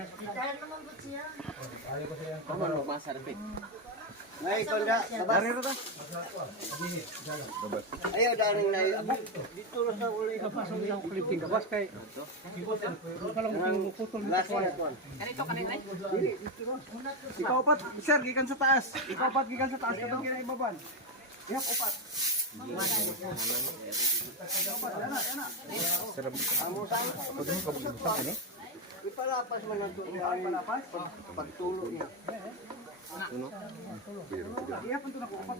Itahan naman ba siya? Kamu mau masak tapi. Nay, konda, Dari itu. ayaw daring nay. Dito na sa uli. Kliping kabas kay. Kanito kanina. Ikaw upat, sir, gikan sa taas. Ikaw upat, gikan sa taas. Kapag kina ibaban. Ihap upat. Ipalapas man ang tuloy. Palapas. Pagtulo niya. Ihap ang tunako upat.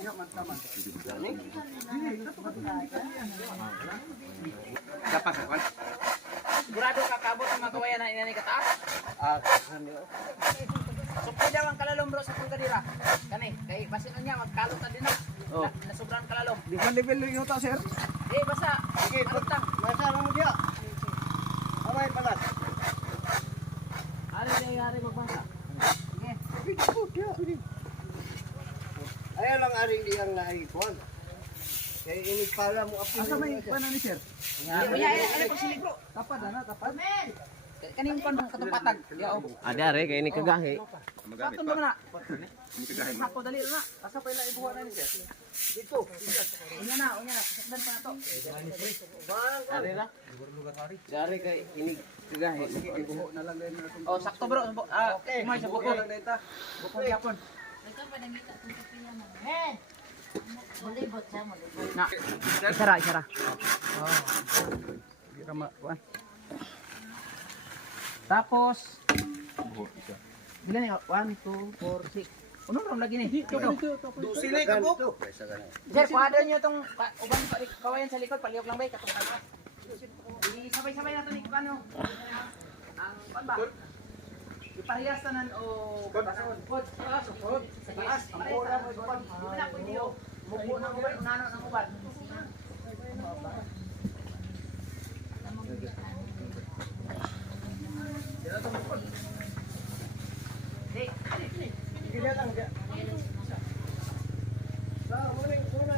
Ihap man taman. Dapat kan. Sigurado kakabot ang mga kawayan na inani kataas. Supay daw ang kalalom bro sa pagkadira. Kani, kay basin niya magkalot na din na. Nasobrang kalalom. Di man level yung ta, sir. Basa. Sige, Kalutang. masama mo diya. Amay palas. Ari magbasa. Ayaw lang aring diyang naikuan. Kaya inipala mo apo. Asa may paano ni sir? Ay pag sili bro. Tapad na, tapad. Kaning pan katupatan. Ya oh. Ada re kay ini kagahi. Sakto mo na. Hapo dali na. Asa pa ila ibuha na ni sir. Dito. Unya na. Sakdan pa na to. Ada ra. Dari kay ini kagahi. Ibuho na lang din na. Oh, sakto bro. Kumay sa buko. Bukong yapon. Ito pa nangita itong kapiya mo. Eh! Mulibot siya, mulibot. Na. Isara. Di ka ma-kuan. Tapos ilan yung 1, 2, 4, 6. Unong ram lagi ni? Sila ka po. Sir, kuhadon nyo itong uban kawayan sa likod. Paliyok lang ba? Katong kalma. Sabay-sabay na ito ni Kano. Ang pan ba? Ipahiyas tanan o bason. Pod. Sa taas. Ang bola mo ito. Hindi na pwede o. Mubo ng uban. Unano ng uban. Sige lang diya. Sa muling una.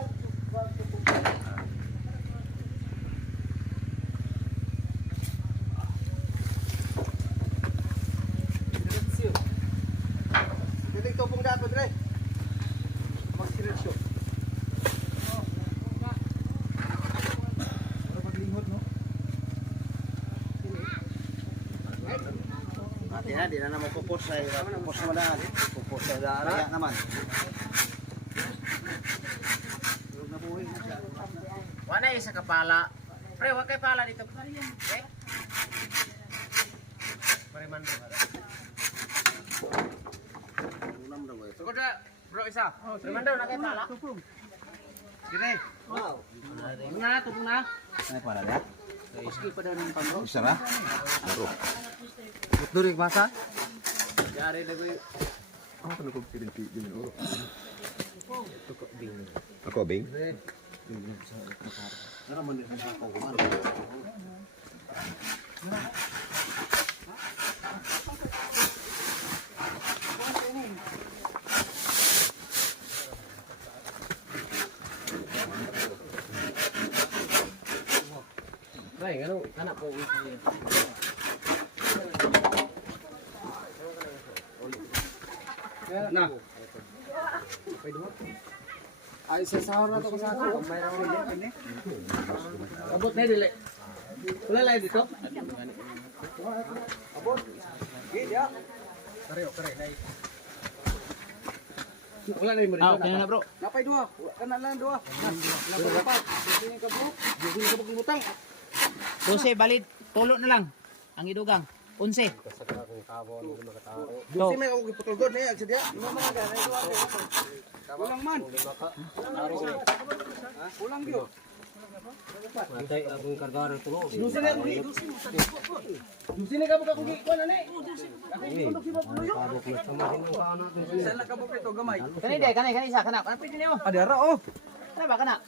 Dilig to pong dapat re. Magsiresyo. Para maglingkod, no? Ate na, di na naman pupos sa madaan. Pupos sa daan naman. Wala yung sa kapala. Pre, huwag kay pala dito. Okay? Pariman bro. Sugod na, bro, isa. Pariman daw, na kay pala. Sige. Wow. Tupong na. Ay para dia. Skill pa daw ng pambro. Bisa ra? Baru. Durik masa? Yari na ko yung... Ako bing. Ay, ano, anak po. Na. Ay, sa sahur na to sa ako. Mayroon din yan, Abot na dili. Wala lang dito. Abot. Gidya. Kare. Wala na yung marito. Kaya na bro. Napay duha. Kana lang duha. Napay dapat. Sige ka bro. Hindi ka butang. 12 balid. Tulo na lang. Ang idugang. 11. Dusi may ako giputol god na agsa diya. Kulang man. Kulang gyud. Antay akong kargaro tulo. Dusi na ako. Dusi ni ka buka kugi ko na ni. Pabok na sama din ang kana. Isa lang ka buka ito gamay. Kani isa kana. Ano pwede niyo? Adara oh. Kana ba kana?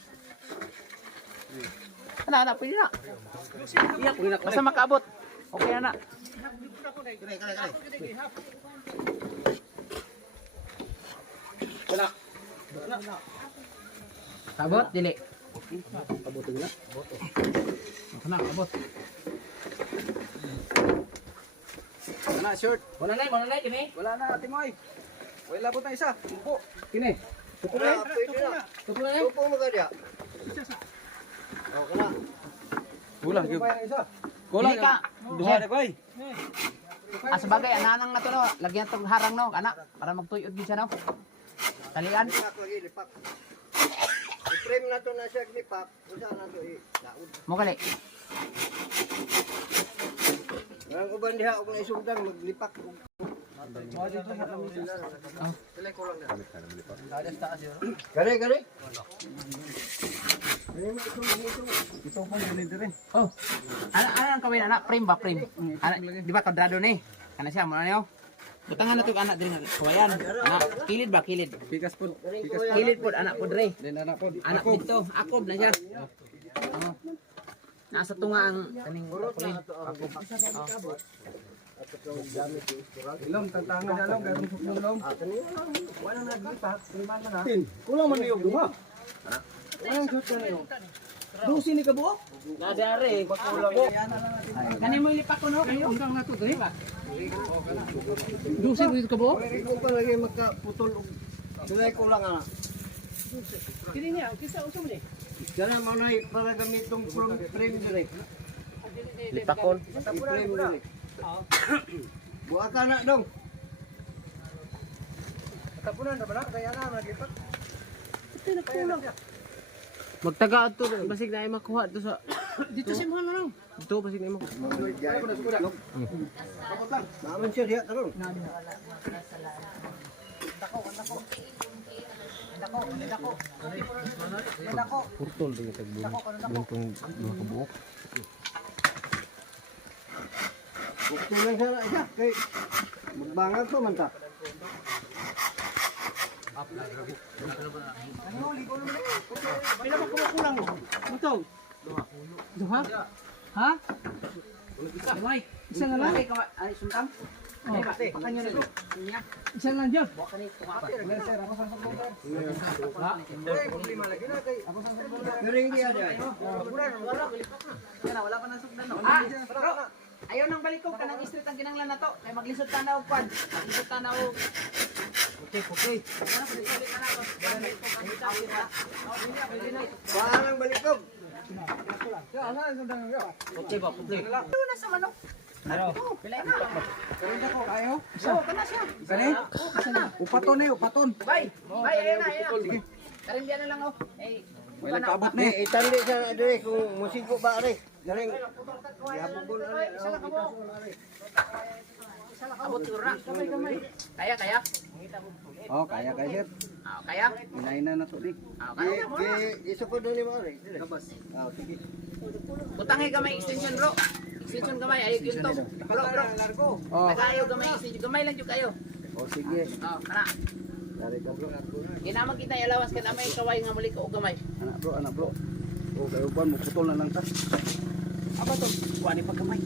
Kana pwede na. Basta makaabot. Okay na na. Kana. Abot dili. Abutin na. Kana abot. short. Wala na, kini. Wala na, Timoy. Wala po tayo isa. Upo. Kini. Tupo na, pwede na. Tupo na. Tupo mo ka diya. O, kana. Kulang. Kulang ka. Duha na ko ay. Sa bagay, ananang na to no. Lagyan tong harang no, ana para magtuyod din siya no. Talian. Lipak lagi, lipak. I-frame na to na siya, lipak. Usa na to, laod. Mo kali. Ang uban diha, kung naisugdan, maglipak. Gari, gari. Ito po yung rin. Oh. Ano ang kawin anak? Frame ba frame? Ana, di ba kwadrado ni? Kana siya mo niyo. Butangan na to anak diri nga kawayan. Anak, kilid ba kilid? Pikas po. Kilid pod anak pod re. Then anak po. Anak dito, akob na siya. Oh. Nasa tunga ang kaning kulin. Ilong, tantangan na lang. Gano'n po yung ilong. Wala na naglipat. Liman na na. Kulang man niyog, duha. Walang short na yun. Dusi ni kabuok. Nadare, kulang. Kani mo ilipak ko no? Kayo hanggang na to diri ba? Dusi dito ka bo? Ikaw pa lagi magkaputol. Sila kulang ana. Kini niya, kisa usam ni. Dala mo na para gamitong frame dire. Lipakon. I-frame dire. Buha ka na dong. Tapunan na ba na? Kaya na, naglipat. Magtaga to basig na ay makuha to sa dito si mo na lang. Dito basig na ay makuha. Naman siya diha karon. Purtol din sa buntong mga kabuok. Bukto lang siya kay magbangag to man ta. Pila ba kulang mo? Mutog. Duha? Ha? Isa, Mike. Isa na lang. Ay, sumtam. Oh, pakanyo na bro. Isa lang dyan. Kering dia dia. Wala pa nang sugdan. Ah, bro. Ayaw nang balikog ka ng street ang ginanglan na to. Kaya maglisod ka na og kwan. Maglisod ka na og okay. Parang balikog. Okay ba? Okay. Ano na sa manok? Ano? Pila na. Karoon ko kayo. Oo, kana siya. Gani? Upaton eh, upaton. Bye. Bye, ayun na. Sige. Karimbiyan na lang oh. Eh, Wala kaabot ni. Itandi sa dire kung musiko ba ari. Galing. Yabugol ari. abot tura. Gamay. Kaya. Oh, kaya sir. Ah, kaya. Inaina na to di. Ah, kaya mo na. Isukod na ni mo ari. Kabas. Ah, sige. Butangay gamay extension bro. Extension gamay ayo gyud to. Bro. Oh, Nagayo gamay extension gamay lang jud kayo. oh sige. Oh, kana. Dari ka bro. Ginamag kita ilawas kan amay kaway nga muli ko og gamay. Anak bro. Oh, kayo ba mo putol na lang ta. Aba to, kuani pa gamay.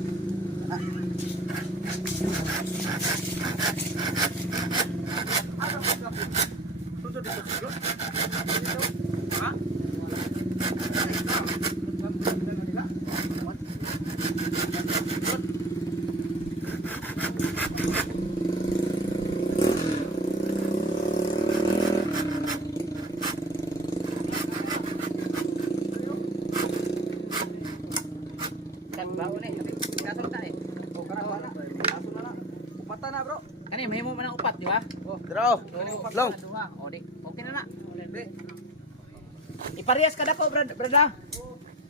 Kan bago ni, kasal ta ni. Oh, kana wala. Aso na lang. Upatan na bro. Kani mahimo man ang upat, di ba? Oh, draw. Long. Duha. O di. Okay na na. Iparehas ka dako, brada.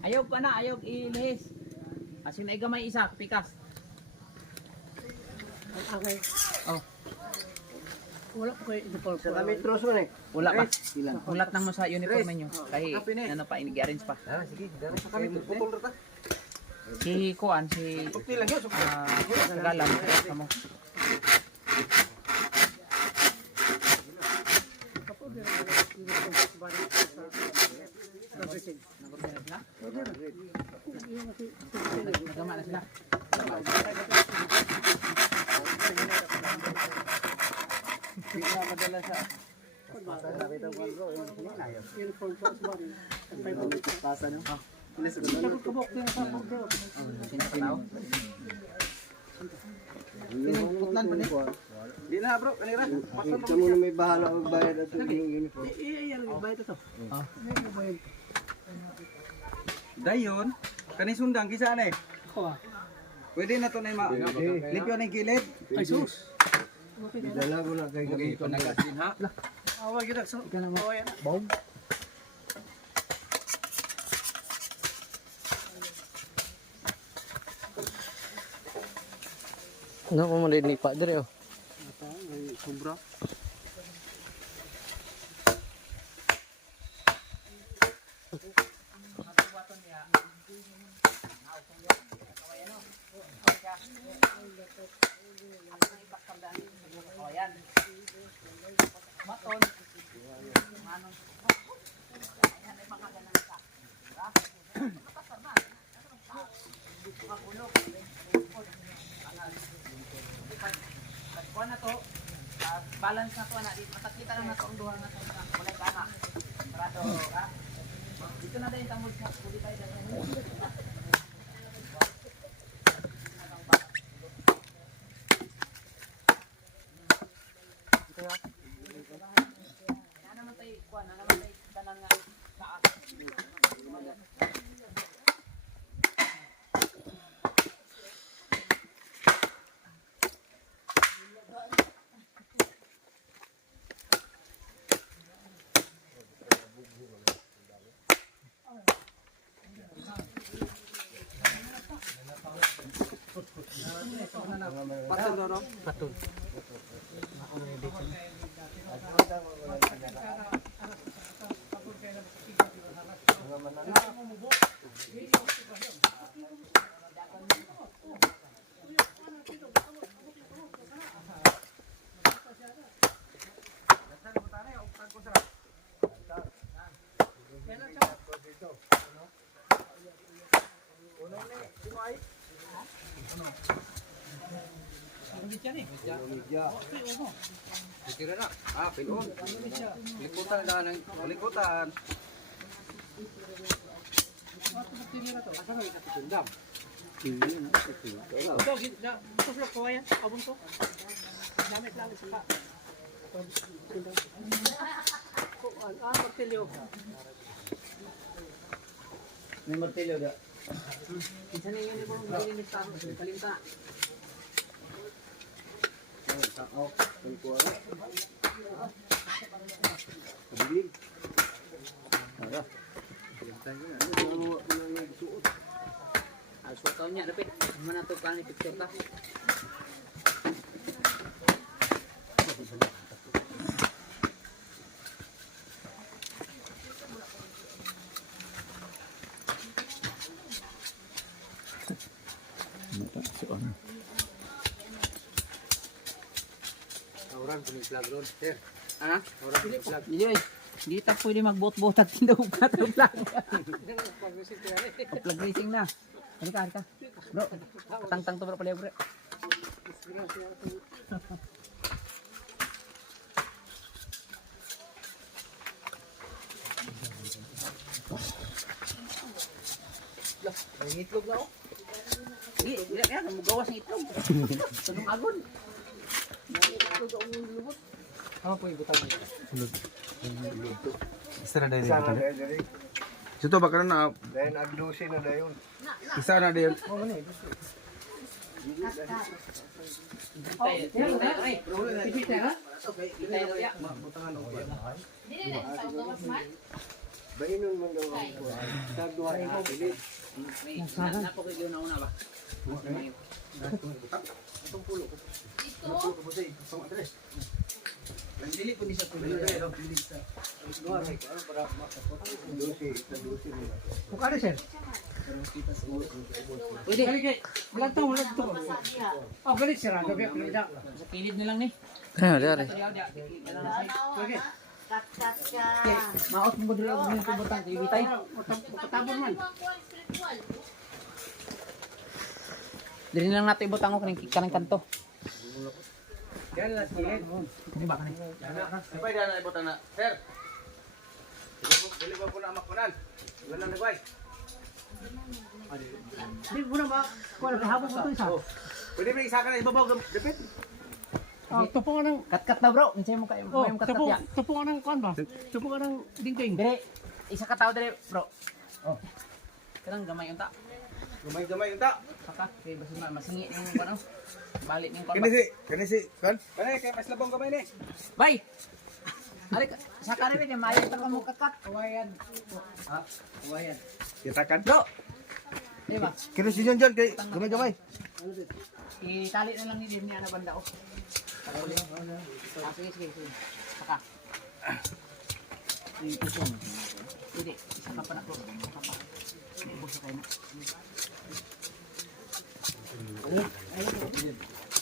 Ayog ka na, ayog ilihis. Asin ay gamay isa, pikas. Okay. Oh. Wala ko kay Sa metros mo ni. Wala pa. Ulat lang mo sa uniform niyo. Kay ano pa ini-arrange pa. Kami putol ra ta. Si Kuan, si Putol lang yun. Galang mo. Nagama na sila. Bigla madala sa pasa nyo. Ini sudah Sinasalaw. Ini putla Tanan pa ni. Di na bro, kanira. Kamu na may bahala magbayad at yung uniform. Iyan ang bayad ito. Dayon, kani sundang kisa na eh. Pwede na to na ma. Lipyo na yung kilid. Ay sus. Dala ko na kay gabi. Awa kita so. Ika na mo. Bom. Ano ko mo ni pa dire oh. Sobra. Kuha na to, balance na to na, matakita lang na to ang duha na to na walay kana. Parado ka. Dito na din tangod sa puli tayo dito. Naman tayo kuha na naman tayo tanan nga taas. Patun doro. Patun. Tira na. Ah, pilon. Likutan na ng likutan. May martilyo da. Kinsa ni ngini mo nilinis ta kalimta. Tao, kuha na. Bilig. Ara. Aso taon niya dapat mana to kan picture ta. Orang punya vlog ron. Sir. Ah? Orang punya vlog. Hindi ta pwede magbot-botat tindaw ka ta vlog. Vlog racing na. Halika. Bro, tang-tang to bro pala bro. May itlog na oh. Hindi, yan, magawas ng itlog. Tanong agon. Apa po ibutang mo? Isa na dahil. Isa na dahil. Ito ba ka na? Dahil agdusi na dahil. Isa na dahil. Bainon mo daw ako. Sagduha na pilit. Dili po ni siya tuloy. Dusi nila. Mukha na sir. Pwede. Walang to. Oh, galit sir. Gabi ako nila. Sa kilid na lang ni. Ah, dire. Okay. Kat ka. Maot mo dili og mga pubutang kay bitay. Patabon man. Dili lang nato ibutang ko kanang kanto. Yan lang silid. Kani ba kani? Sabay na na ibutan na. Sir. Dili ba po na amakunan? Wala na nagway. Di mo na ba? Kuha na habog mo to isa. Pwede ba isa ka na ibabaw dapit? Tupo ka ng... Kat-kat na bro. Minsan mo kayo yung kat-kat ya. Tupo ka ng kuan ba? Tupo ka ng dingding. Dire, isa ka tao dire bro. Oh. Kanang gamay unta. Gamay-gamay unta. Saka kay basi masingi yung ano. Balik ning Kani si kan? Kani kay mas labong gamay ni. Bay. Ali sa kanila kay mayo ta ka mo kat-kat. Kawayan. Ha? Kawayan. Kita kan? Bro. Di ba? Kino si John kay gamay-gamay. Itali na lang ni Dim niya na banda ko. Sige, sige, sige. Saka. Hindi, isa ka pa na ko. Isa ka pa. Buso kayo na.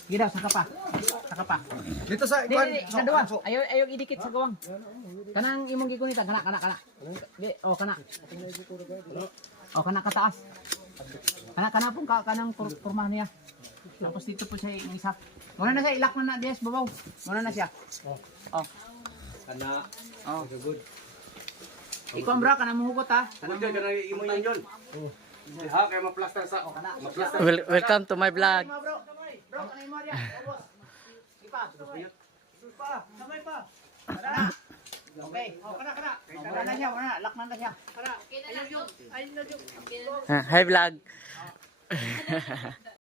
Sige daw, saka pa. Saka pa. Dito sa Hindi, kadua. Ayaw idikit sa gawang. Kanang imong gigunita, kana. Di, kana. Kana kataas. Kana pong kanang pormahan niya. Tapos dito po siya yung isa. Muna na siya, ilak na Dias, babaw. Muna na siya. Oh. Kana. Oh. Good. Ikaw bro, kana muhugot ha. Kana imo yan yon. Ha kay maplaster sa. Maplaster. Welcome to my vlog. Bro, kana imo riya. Boss. Ipa. Pa, kamay pa. Kana. Okay. Oh, kana. Muna na siya, muna. Lock na siya. Kana. Hi vlog.